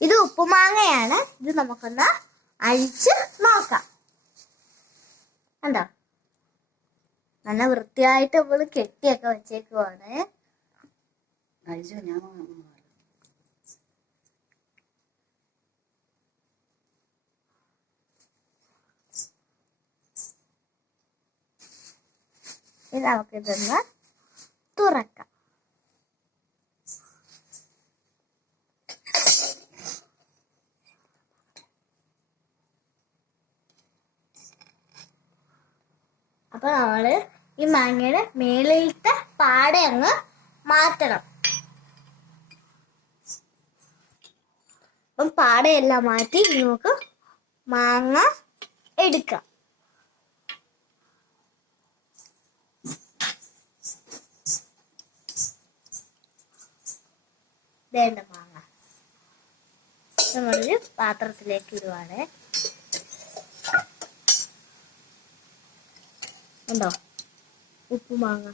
ഇത് ഉപ്പുമാങ്ങയാണ്. ഇത് നമുക്കൊന്ന് അഴിച്ച് നോക്കാം. കണ്ടോ, നല്ല വൃത്തിയായിട്ട് നമ്മൾ കെട്ടിയൊക്കെ വെച്ചേക്കുവാണ്. ഇനി നമുക്കിതൊന്ന് തുറക്കാം. അപ്പൊ നമ്മള് ഈ മാങ്ങയുടെ മേളിലത്തെ പാട അങ്ങ് മാറ്റണം. അപ്പം പാടയെല്ലാം മാറ്റി നമുക്ക് മാങ്ങ എടുക്കാം. വേണ്ട മാങ്ങ നമ്മളൊരു പാത്രത്തിലേക്ക് ഇടുവാണ്. ഉണ്ടോ ഉപ്പുമാങ്ങ?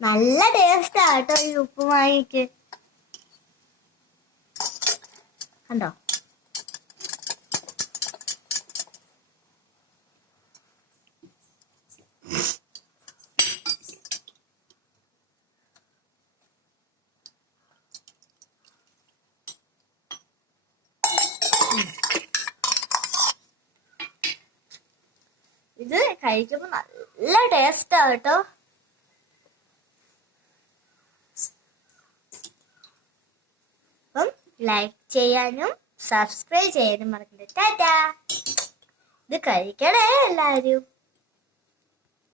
നല്ല ടേസ്റ്റ് ആട്ടോ ഈ ഉപ്പുമാങ്ങയ്ക്ക്. കണ്ടോ, ഇത് കഴിക്കുമ്പോ നല്ല ടേസ്റ്റ് ആട്ടോ. അപ്പം ലൈക്ക് ചെയ്യാനും സബ്സ്ക്രൈബ് ചെയ്യാനും മറക്കണ്ട. ടാറ്റാ. ഇത് കഴിക്കണേ എല്ലാവരും.